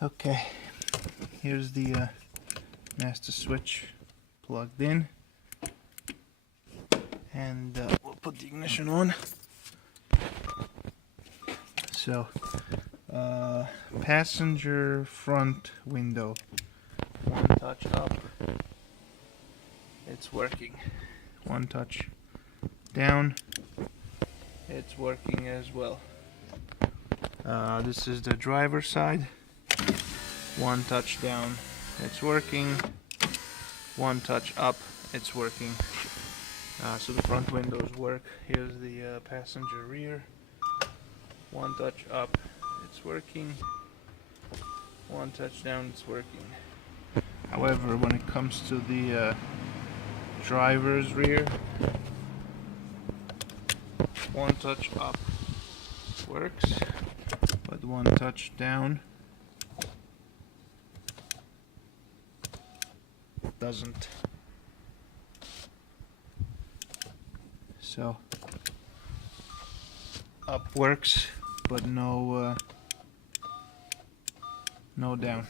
Okay, here's the master switch plugged in, and we'll put the ignition on. So, passenger front window, one touch up, it's working. One touch down, it's working as well. This is the driver's side. One touch down, it's working. One touch up, it's working. So the front windows work. Here's the passenger rear. One touch up, it's working. One touch down, it's working. However, when it comes to the driver's rear, one touch up works, but one touch down doesn't. So up works, but no down.